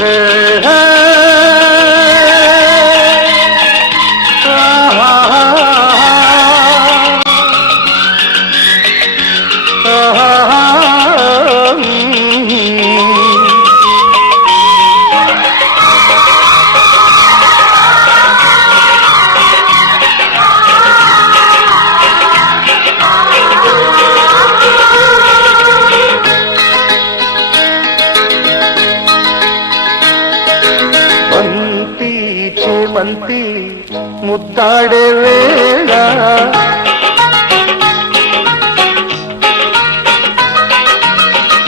Hey. బంతి ముద్దాడే వేళ.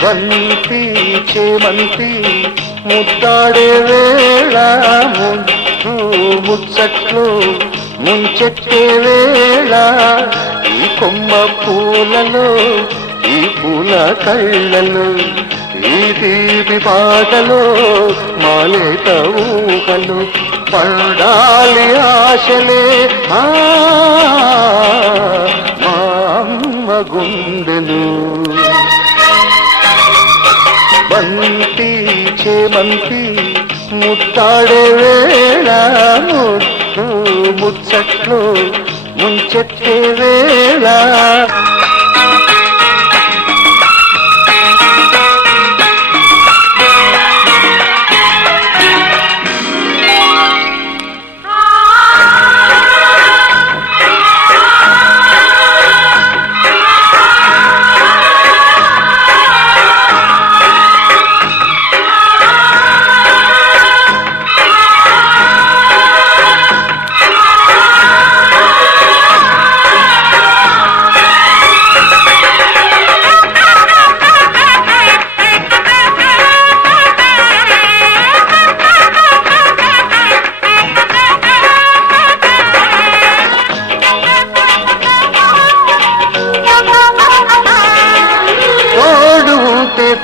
బంతి చేమంతి ముద్దాడే వేళ. ముద్దు ముచ్చట్లు ముంచెట్టే వేళ. ఈ కొమ్మ పూలలో ఈ పూల కళ్ళలో ఈ దీపి పాటలో మాలేత ఊహలు. పడాలి ఆశలే. ఆ మా అమ్మ గుండెలు బంతి చేమంతి ముట్టాడే వేళ ముట్టు ముచ్చట్లు ముంచెత్తే వేళ.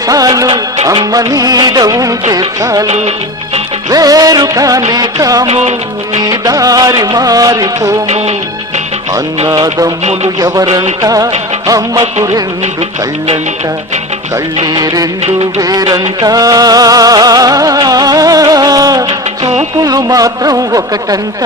చాలు. అమ్మ నీడ ఉంటే చాలు. వేరు కానే కాము నీ దారి మారిపోము. అన్నాదమ్ములు ఎవరంట? అమ్మకు రెండు కళ్ళంట. కళ్ళే రెండు వేరంట. చూపులు మాత్రం ఒకటంట.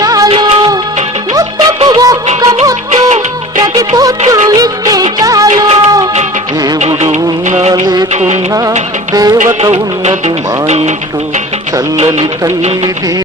చాలు ముద్దకు ఒక్క ముద్దు ప్రతి పొద్దు ఇస్తే చాలు. దేవుడు ఉన్నా లేకున్నా దేవత ఉన్నది మా ఇంట్లో. చల్లని తల్లిది